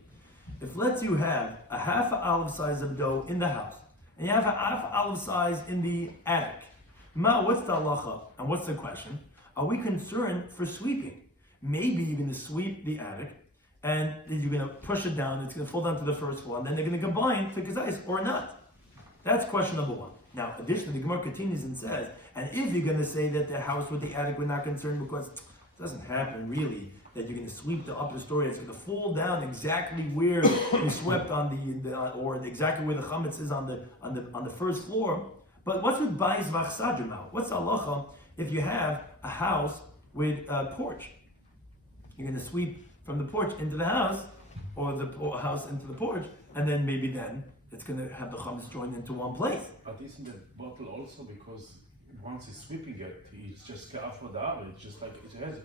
If let's you have a half olive size of dough in the house, and you have a half olive size in the attic, what's the halacha and what's the question? Are we concerned for sweeping? Maybe you're going to sweep the attic, and you're going to push it down. It's going to fall down to the first floor, and then they're going to combine to kazais or not. That's question number 1. Now, additionally, the Gemara continues and says, and if you're going to say that the house with the attic we're not concerned because it doesn't happen really, that you're going to sweep the upper story, it's going to fall down exactly where you swept on or exactly where the chametz is on the first floor. But what's with bayis v'achsadrim now? What's the halacha if you have a house with a porch? You're going to sweep from the porch into the house, or the house into the porch, and then maybe then it's going to have the chametz joined into one place. But isn't the bottle also because once he's sweeping it, it's just ka'afodar, it's just like it has.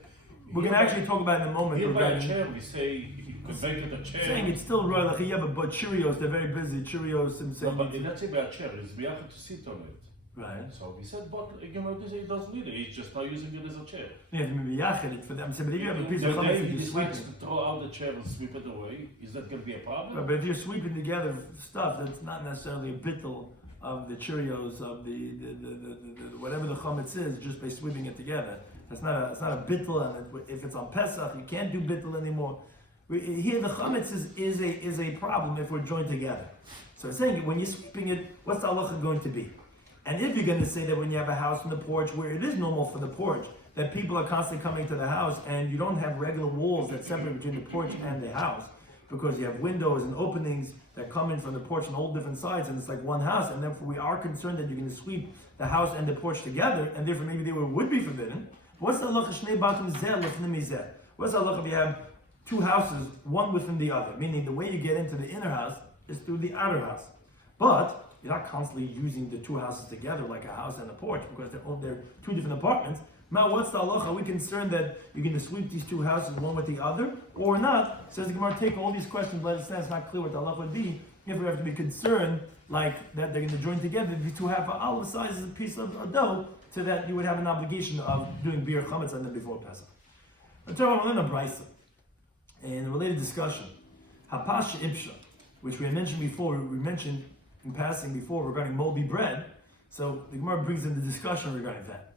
We're going to actually talk about it in a moment. Here by a chair, we say you could make it a chair. Saying it's still royal, like you have but Cheerios, they're very busy. Cheerios and saying. No, but it's not say by a chair, it's we have to sit on it. Right. So we said bottle, again, it doesn't need it, he's just not using it as a chair. Yeah, maybe yachid, it's for them. So, but if you have a piece of chametz if you he sweep decides it. to throw out the chair and sweep it away, is that going to be a problem? But if you're sweeping together stuff, that's not necessarily a bittul of the Cheerios, of the whatever the chametz is, just by sweeping it together. It's not a bittul, and if it's on Pesach, you can't do bittul anymore. Here the chametz is a problem if we're joined together. So it's saying when you're sweeping it, what's the halacha going to be? And if you're going to say that when you have a house on the porch where it is normal for the porch, that people are constantly coming to the house and you don't have regular walls that separate between the porch and the house, because you have windows and openings that come in from the porch on all different sides, and it's like one house, and therefore we are concerned that you're going to sweep the house and the porch together, and therefore maybe they would be forbidden. What's the halacha shnei batim zeh lefnim mizeh? What's the halacha if you have 2 houses, one within the other? Meaning the way you get into the inner house is through the outer house. But you're not constantly using the 2 houses together like a house and a porch because they're 2 different apartments. Now, what's the halacha? Are we concerned that you're going to sweep these 2 houses one with the other or not? Says the Gemara, take all these questions, but it's not clear what the halacha would be. If we have to be concerned like that they're going to join together, the 2 half olive sizes a piece of dough, so that you would have an obligation of doing beer chametz on them before Pesach. Let's talk about a brisa. In a related discussion, hapash ibsha, which we had mentioned before, we mentioned in passing before regarding moldy bread. So the Gemara brings in the discussion regarding that.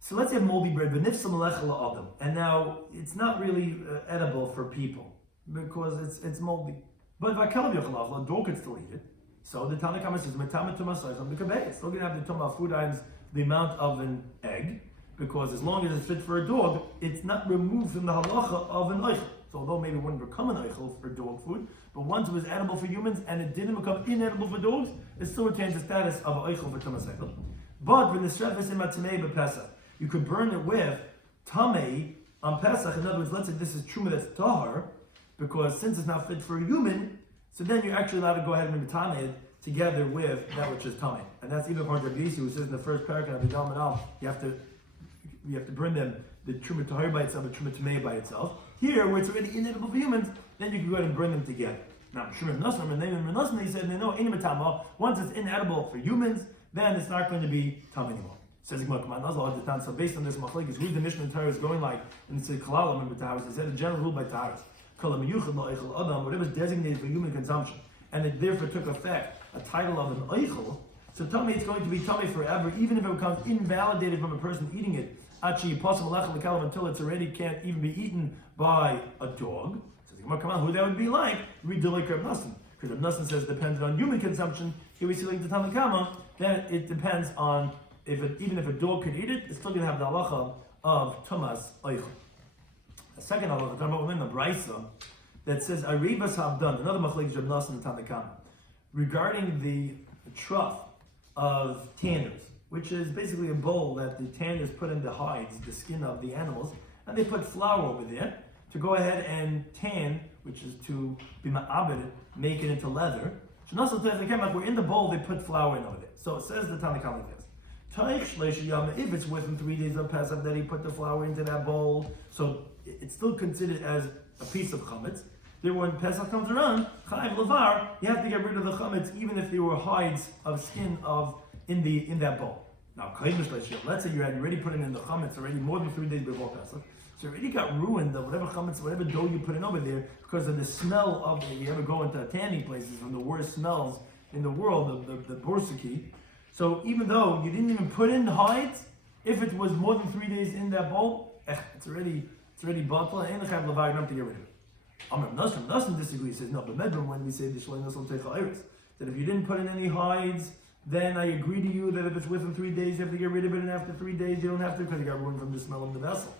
So let's have moldy bread, and now it's not really edible for people because it's moldy. But a dog can still eat it. So the Tanna Kama says, it's still going to have the tumah food items, the amount of an egg, because as long as it's fit for a dog, it's not removed from the halacha of an eichel. So although maybe it wouldn't become an eichel for dog food, but once it was edible for humans and it didn't become inedible for dogs, it still retains the status of an eichel for tumas eichel. But when the strefes in matamei b'Pesach, you could burn it with tamei on Pesach. In other words, let's say this is truma that's tahar, because since it's not fit for a human, so then you're actually allowed to go ahead and tamei it together with that which is tummy. And that's even according to Rabbi Yisi, who says in the first paragraph of the Dal Manal, you have to burn them, the Truma Tahir by itself, the Truma Tamei by itself. Here, where it's already inedible for humans, then you can go ahead and burn them together. Now, Shemir Nassim and Naaman Nassim, he said, no, once it's inedible for humans, then it's not going to be tum anymore. Says so based on this machlekes, who the Mishnah Torah is going like, and it's a kalal on Taharis, it said a general rule by Taharis, whatever is designated for human consumption, and it therefore took effect, a title of an eichel, so tell me it's going to be tummy forever, even if it becomes invalidated from a person eating it, until it's already can't even be eaten by a dog. So come on, who that would be like? Read the like Reb Nassim. Because Reb Nassim says depends on human consumption. Here we see like the Tanna Kama, then it depends on even if a dog could eat it, it's still going to have the halacha of Tumas Eichel. The second halacha, talking about within the Brisa, that says Arivas Habdan, another machlekes Reb Nassim and Tanna Kama, regarding the trough of tanners, which is basically a bowl that the tanners put in the hides, the skin of the animals, and they put flour over there to go ahead and tan, which is to be ma'abed, make it into leather. Where in the bowl they put flour in over there. So it says the Tanna Kama like this. If it's within 3 days of Pesach that he put the flour into that bowl, so it's still considered as a piece of chametz. Then when Pesach comes around, chayav levar, you have to get rid of the chametz, even if there were hides of skin in that bowl. Now, let's say you had already put it in the chametz already more than 3 days before Pesach, so it already got ruined, whatever chametz, whatever dough you put in over there, because of the smell of it. You ever go into tanning places from the worst smells in the world, the borsiki. So even though you didn't even put in the hides, if it was more than 3 days in that bowl, it's already batla, and the chayav levar, you don't have to get rid of it. Nassim disagrees. He says no, but Medrum, when we say the Shloim Nassim Teicha Iris, that if you didn't put in any hides, then I agree to you that if it's within 3 days, you have to get rid of it, and after 3 days, you don't have to because it got ruined from the smell of the vessel.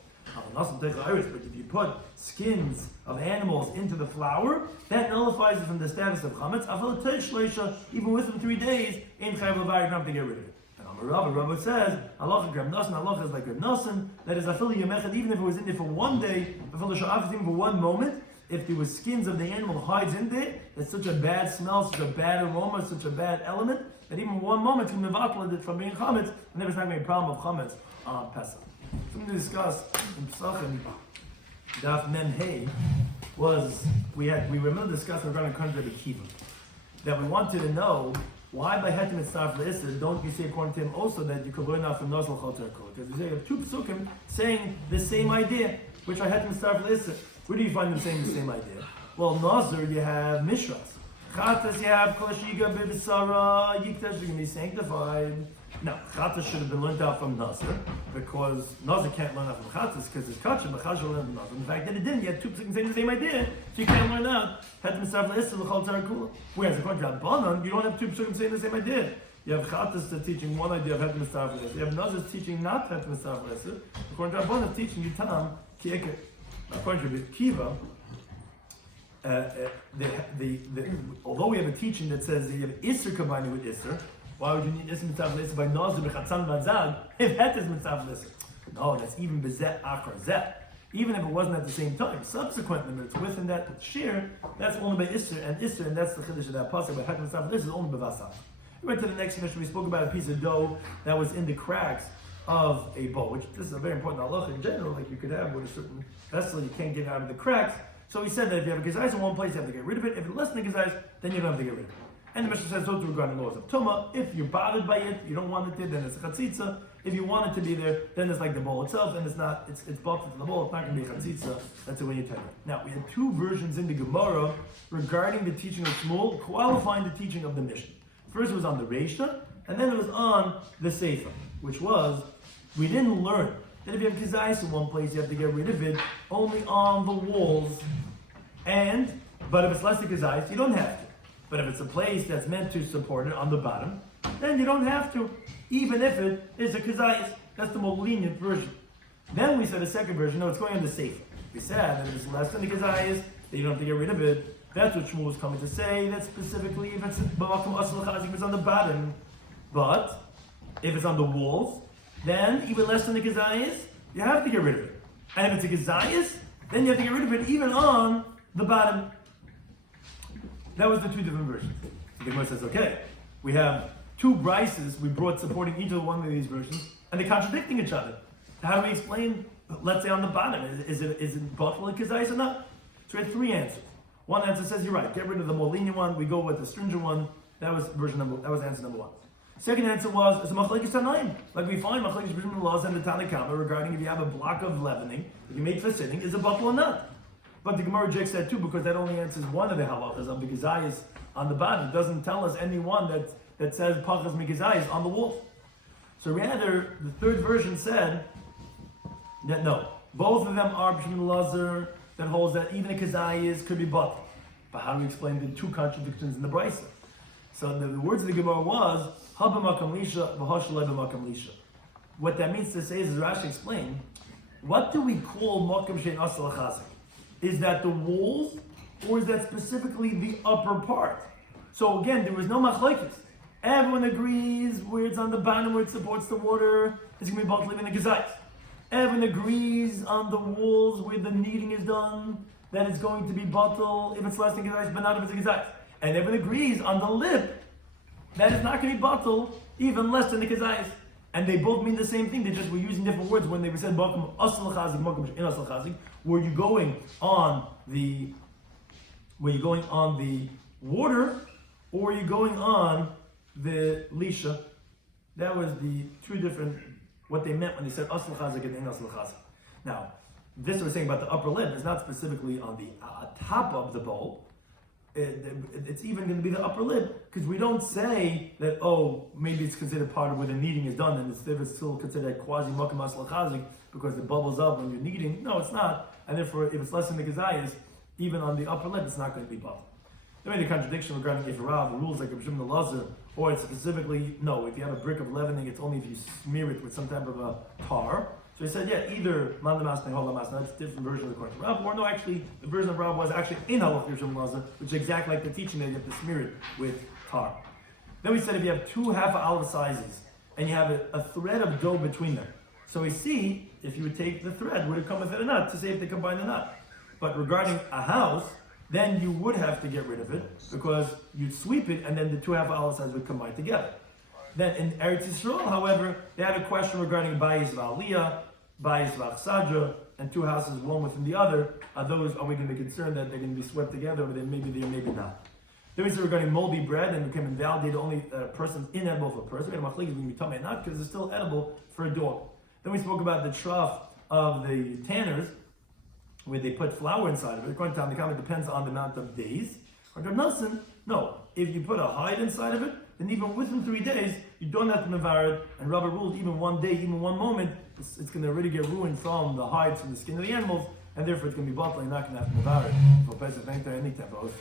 But if you put skins of animals into the flour, that nullifies it from the status of chametz. Even within 3 days, in chayav levar, you don't have to get rid of it. And Rabbi says, halacha Reb Nassim, halacha is like Reb Nassim, that is afil yemechad, even if it was in there for 1 day, afil sha'af, even for 1 moment, if there was skins of the animal hides in there, that's such a bad smell, such a bad aroma, such a bad element, that even 1 moment can mevatel it from being chametz, and there was not going to be a problem of chametz on Pesach. Something to discuss in Pesachim Daf Mem Hey was we remember discussing regarding country of Akiva that we wanted to know why by Hetem and Starf Le'Isr don't you say according to him also that you could learn out from Nozal Choter Kol? Because we say you have 2 psukim saying the same idea, which are Hetem and Starf Le'Isr. Where do you find them saying the same idea? Well, Nazir you have Mishras. Chatas you have Kol Shiga B'Visara Yiktash, you can be sanctified. Now, Chatas should have been learned out from Nazir, because Nazir can't learn out from Chatas, because it's Kachah, but Chazal learned from Nazir. The fact that it didn't, you had 2 psukim saying the same idea, so you can't learn out. Hetem Starf Le'Isr L'Chol Tzara Kula. Whereas according to Rabbanan, you don't have 2 psukim saying the same idea. You have Chatas teaching one idea of Hetem Starf Le'Isr. You have Nazir teaching not Hetem Starf Le'Isr. According to Rabbanan, teaching you Tam Ki'eket. According to Kiva, although we have a teaching that says that you have Isser combined with Isser, why would you need Isser Mitzvah L'Isser by Nazir B'Chatzan V'Azag if Het is Mitzvah L'Isser? No, that's even B'Zeh Achar Zeh. Even if it wasn't at the same time, subsequently, but it's within that shiur, that's only by Isser, and that's the Chiddush of that pasuk, but Het Mitzvah L'Isser is only B'Vasach. We went to the next Mishnah, we spoke about a piece of dough that was in the cracks of a bowl, which this is a very important halacha in general, like you could have with a certain vessel, you can't get out of the cracks. So he said that if you have a gezais in one place, you have to get rid of it. If it's less than a gezais, then you don't have to get rid of it. And the Mishnah says so too regarding laws of Tumah. If you're bothered by it, you don't want it there, then it's a chatzitza. If you want it to be there, then it's like the bowl itself, and it's buffed to the bowl, it's not going to be a chatzitza. That's the way you tell it. Now, we had 2 versions in the Gemara regarding the teaching of Shmuel, qualifying the teaching of the Mishnah. First it was on the Reisha, and then it was on the Seifa, which was, we didn't learn that if you have kizayis in one place, you have to get rid of it only on the walls. But if it's less than kizayis, you don't have to. But if it's a place that's meant to support it on the bottom, then you don't have to, even if it is a kizayis. That's the more lenient version. Then we said a second version, no, it's going on the safe. We said that if it's less than the kizayis, then you don't have to get rid of it. That's what Shmuel was coming to say, that specifically if it's on the bottom. But if it's on the walls, then even less than the gezayis, you have to get rid of it. And if it's a gezayis, then you have to get rid of it even on the bottom. That was the 2 different versions. So the Gemara says, okay, we have two brises we brought supporting each of one of these versions, and they're contradicting each other. So how do we explain, let's say on the bottom, is it bottle and kazayis or not? So we have three answers. One answer says, you're right, get rid of the more lenient one, we go with the stringent one. That was answer number one. Second answer was, it's a machlekes tanaim. Like we find machlekes between the laws and the Tanakhama regarding if you have a block of leavening, if you make for sitting, is a bottle or not? But the Gemara rejects that too, because that only answers one of the halachas of the kazayis on the bottom. It doesn't tell us any one that says pachas mikazayis on the wall. So rather, the third version said that no, both of them are B'Shimon Lazar that holds that even a kazayis could be bottled. But how do we explain the two contradictions in the brisa? So the words of the Gemara was haba makam lisha v'hashalei b'makam lisha. What that means to say is, as Rashi explained, what do we call makam shein asal chazik? Is that the walls, or is that specifically the upper part? So again, there was no machlokes. Everyone agrees where it's on the bottom, where it supports the water, it's going to be bottled in the kazayis. Everyone agrees on the walls where the kneading is done, that it's going to be bottled if it's less than kazayis, but not if it's a kazayis. And everyone agrees on the lip that it's not going to be bottled even less than the kazayis. And they both mean the same thing. They just were using different words when they said "Makom asal chazik," "Makom in asal chazik." Were you going on the water, or are you going on the lisha? That was the two different what they meant when they said asal chazik and in asal chazik. Now, this we're saying about the upper lip is not specifically on the top of the bowl. It's even going to be the upper lip, because we don't say that, oh, maybe it's considered part of where the kneading is done, and it's still considered quasi makam asal chazik because it bubbles up when you're kneading. No, it's not, and therefore, if it's less than the kazayis, even on the upper lip, it's not going to be bubbled. There may be a contradiction regarding if the rules like Rabbi Shloimy Schwartzberg, or it's specifically no. If you have a brick of leavening, it's only if you smear it with some type of a tar. So he said, yeah, either mandamas and holamas, that's a different version according to Rav, or no, actually, the version of Rav was actually in halach Rabbi Shloimy Schwartzberg, which is exactly like the teaching that you have to smear it with tar. Then we said if you have two half olive sizes and you have a thread of dough between them, so we see if you would take the thread, would it come with it or not, to see if they combine or not. But regarding a house, then you would have to get rid of it because you'd sweep it and then the two half olive sizes would combine together. Then in Eretz Yisrael, however, they had a question regarding bayis v'aliyah, bayis v'achsadra, and two houses, one within the other. Are we going to be concerned that they're going to be swept together, or then maybe they or maybe not? Then we said regarding moldy bread, and it became invalidated only a person's inedible for a person. We had a machlokes going to be tummy or not, because it's still edible for a dog. Then we spoke about the trough of the tanners, where they put flour inside of it. According to Tanakhama, it depends on the amount of days. According to Nelson, no. If you put a hide inside of it, then even within 3 days, you don't have to mevar it. And Rabbi ruled even 1 day, even one moment, it's going to already get ruined from the hides, from the skin of the animals, and therefore it's going to be bottled. You're not going to have to mevar it for Pesach, any type of